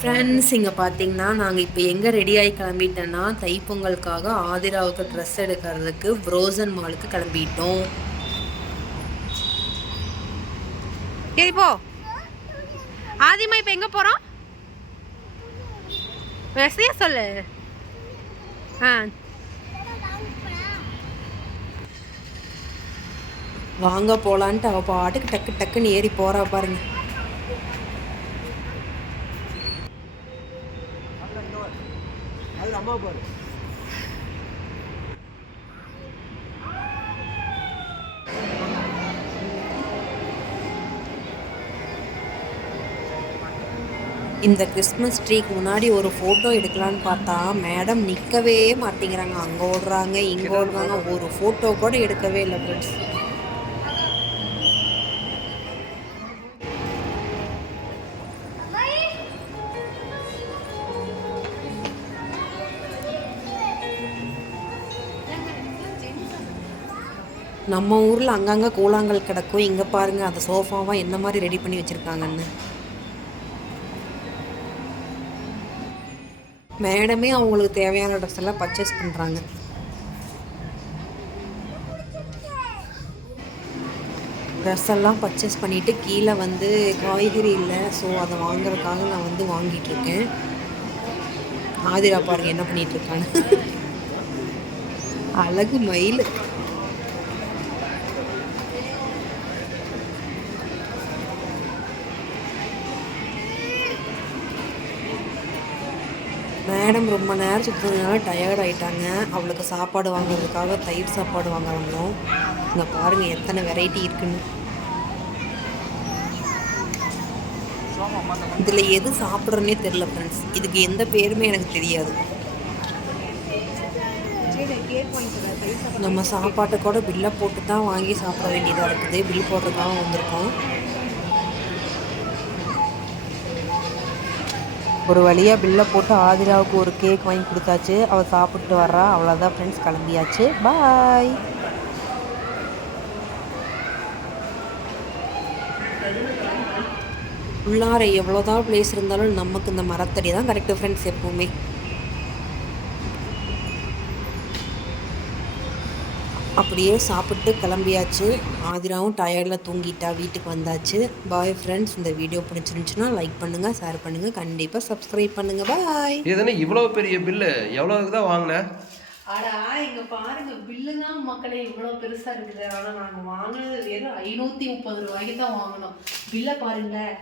Friends இங்கே பார்த்தீங்கன்னா நாங்கள் இப்போ எங்கே ரெடியாகி கிளம்பிட்டோன்னா தைப்பொங்கலுக்காக ஆதிராவுக்கு ட்ரெஸ் எடுக்கிறதுக்கு ஃப்ரோசன் மாலுக்கு கிளம்பிட்டோம். போ ஆதிமா இப்போ எங்கே போகிறோம்? மெசையா சொல்லு. வாங்க போகலான்ட்டு அவள் பாட்டுக்கு டக்கு டக்குன்னு ஏறி போகிறா பாருங்க. இந்த கிறிஸ்மஸ் ட்ரீக்கு முன்னாடி ஒரு ஃபோட்டோ எடுக்கலான்னு பார்த்தா மேடம் நிற்கவே மாட்டேங்கிறாங்க. அங்கே ஓடுறாங்க இங்கே ஓடுறாங்க, ஒரு ஃபோட்டோ கூட எடுக்கவே இல்லை ஃப்ரெண்ட்ஸ். நம்ம ஊரில் அங்கங்கே கூழாங்கல் கிடக்கும். இங்கே பாருங்கள் அந்த சோஃபாவாக என்ன மாதிரி ரெடி பண்ணி வச்சுருக்காங்கன்னு. மேடமே அவங்களுக்கு தேவையான ட்ரெஸ் எல்லாம் பர்ச்சேஸ் பண்ணுறாங்க. ட்ரெஸ் எல்லாம் பர்ச்சேஸ் பண்ணிவிட்டு கீழே வந்து காய்கறி இல்லை, ஸோ அதை வாங்குறதுக்காக நான் வந்து வாங்கிட்டுருக்கேன். ஆதிரா பாருங்கள் என்ன பண்ணிகிட்ருக்கான்னு. அழகு மயில். மேடம் ரொம்ப நேரம் சுற்றுறதுனால டயர்ட் ஆகிட்டாங்க. அவளுக்கு சாப்பாடு வாங்குறதுக்காக தயிர் சாப்பாடு வாங்க வந்தோம். இங்கே பாருங்கள் எத்தனை வெரைட்டி இருக்குன்னு. இதில் எது சாப்பிட்றன்னே தெரில ஃப்ரெண்ட்ஸ். இதுக்கு எந்த பேருமே எனக்கு தெரியாது. நம்ம சாப்பாட்டை கூட பில்லை போட்டு தான் வாங்கி சாப்பிட வேண்டியதாக இருக்குது. பில் போடுறதுக்காக வந்திருக்கோம். ஒரு வழியாக பில்லை போட்டு ஆதிராவுக்கு ஒரு கேக் வாங்கி கொடுத்தாச்சு. அவள் சாப்பிட்டு வர்றா. அவ்வளோதான் ஃப்ரெண்ட்ஸ், கிளம்பியாச்சு. பாய். உள்ளார எவ்வளோதான் பிளேஸ் இருந்தாலும் நமக்கு இந்த மரத்தடி தான் கரெக்டு ஃப்ரெண்ட்ஸ் எப்போவுமே. அப்படியே சாப்பிட்டு கிளம்பியாச்சு. ஆதிராவும் டயர்டில் தூங்கிட்டா, வீட்டுக்கு வந்தாச்சு. Bye friends. இந்த வீடியோ பிடிச்சிருந்துச்சுன்னா லைக் பண்ணுங்கள், ஷேர் பண்ணுங்கள், கண்டிப்பாக சப்ஸ்கிரைப் பண்ணுங்கள். பாய். இதுன்னு இவ்வளோ பெரிய பில்லு எவ்வளோக்கு தான் வாங்கினேன்? ஆடா இங்கே பாருங்க, பில்லு தான் மக்களே இவ்வளோ பெருசாக இருக்குது. ஆனால் நாங்கள் வாங்கினது வெறும் 530 ரூபாய்க்கு தான் வாங்கினோம். பில்லை பாருங்களேன்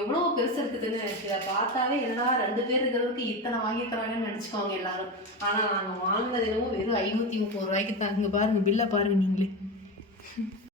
எவ்வளோ பெருசு இருக்குதுன்னு. இதை பார்த்தாவே எல்லாம் 2 பேர் இருக்கிறதுக்கு இத்தனை வாங்கிக்கிறாங்கன்னு நினச்சிக்கோங்க எல்லாரும். ஆனால் நாங்கள் வாங்கினது என்னமோ வெறும் 530 ரூபாய்க்கு தான். இங்கே பாருங்கள் பில்லை பாருங்கள் நீங்களே.